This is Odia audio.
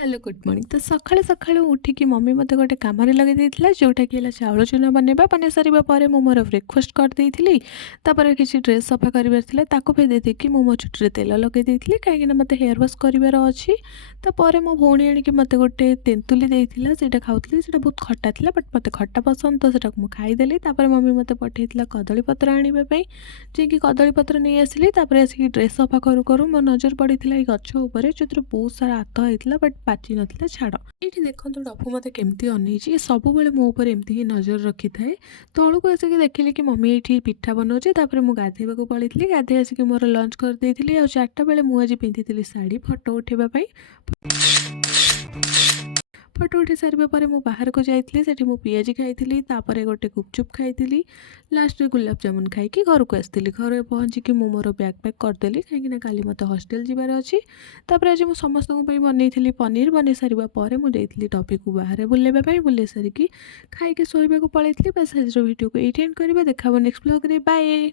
Hello good morning. तो सकाळୁ सकाळୁ उठिकी मम्मी ମୋତେ ଗୋଟେ କାମରେ ଲଗାଇ ଦେଇଥିଲା, ଯେଉଁଟାକି ହେଲା ଚାଉଳ ଚୂନା ବନେଇବା। ବନେଇ ସାରିବା ପରେ ମୁଁ ମୋର ବ୍ରେକଫାଷ୍ଟ କରିଦେଇଥିଲି। ତାପରେ କିଛି ଡ୍ରେସ୍ ସଫା କରିବାର ଥିଲା, ତାକୁ ଭେଦେଇ ଦେଇକି ମୁଁ ମୋ ଚୁଟିରେ ତେଲ ଲଗାଇ ଦେଇଥିଲି, କାହିଁକିନା ମୋତେ ହେୟାର ୱାଶ୍ କରିବାର ଅଛି। ତାପରେ ମୋ ଭଉଣୀ ଆଣିକି ମୋତେ ଗୋଟେ ତେନ୍ତୁଲି ଦେଇଥିଲା, ସେଇଟା ଖାଉଥିଲି। ସେଇଟା ବହୁତ ଖଟା ଥିଲା, ବଟ୍ ମୋତେ ଖଟା ପସନ୍ଦ, ତ ସେଇଟାକୁ ମୁଁ ଖାଇଦେଲି। ତାପରେ ମମ୍ମୀ ମୋତେ ପଠାଇଥିଲା କଦଳୀପତ୍ର ଆଣିବା ପାଇଁ, ଯାଇକି କଦଳୀପତ୍ର ନେଇ ଆସିଲି। ତାପରେ ଆସିକି ଡ୍ରେସ୍ ସଫା କରୁ କରୁ ମୋ ନଜର ପଡ଼ିଥିଲା ଏଇ ଗଛ ଉପରେ, ଯେଉଁଥିରେ ବହୁତ ସାରା ଆତ ହେଇଥିଲା, ବଟ୍ ପାଚି ନଥିଲା। ଛାଡ଼, ଏଇଠି ଦେଖନ୍ତୁ ଡଫୁ ମୋତେ କେମିତି ଅନେଇଛି। ଏ ସବୁବେଳେ ମୋ ଉପରେ ଏମିତି ହିଁ ନଜର ରଖିଥାଏ। ତଳକୁ ଆସିକି ଦେଖିଲି କି ମମ୍ମି ଏଇଠି ପିଠା ବନାଉଛି। ତାପରେ ମୁଁ ଗାଧୋଇବାକୁ ପଳେଇଥିଲି। ଗାଧୋଇ ଆସିକି ମୋର ଲଞ୍ଚ କରିଦେଇଥିଲି। ଆଉ 4ଟା ବେଳେ ମୁଁ ଆଜି ପିନ୍ଧିଥିଲି ଶାଢ଼ୀ ଫଟୋ ଉଠାଇବା ପାଇଁ। ଫଟୋ ଉଠାଇ ସାରିବା ପରେ ମୁଁ ବାହାରକୁ ଯାଇଥିଲି। ସେଠି ମୁଁ ପିଆଜି ଖାଇଥିଲି, ତାପରେ ଗୋଟେ ଗୁପଚୁପ୍ ଖାଇଥିଲି, ଲାଷ୍ଟରେ ଗୁଲାବଜାମୁନ ଖାଇକି ଘରକୁ ଆସିଥିଲି। ଘରେ ପହଞ୍ଚିକି ମୁଁ ମୋର ବ୍ୟାଗ୍ ପ୍ୟାକ୍ କରିଦେଲି, କାହିଁକିନା କାଲି ମୋତେ ହଷ୍ଟେଲ ଯିବାର ଅଛି। ତାପରେ ଆଜି ମୁଁ ସମସ୍ତଙ୍କ ପାଇଁ ବନେଇଥିଲି ପନିର। ବନେଇ ସାରିବା ପରେ ମୁଁ ଯାଇଥିଲି ଟପିକୁ ବାହାରେ ବୁଲାଇବା ପାଇଁ। ବୁଲେଇ ସାରିକି ଖାଇକି ଶୋଇବାକୁ ପଳେଇଥିଲି। ବାସ୍ ଆଜିର ଭିଡ଼ିଓକୁ ଏଇଠି ଏଣ୍ଡ କରିବା। ଦେଖା ହେବ ନେକ୍ସଟ ବ୍ଲଗ୍ରେ। ବାଏ।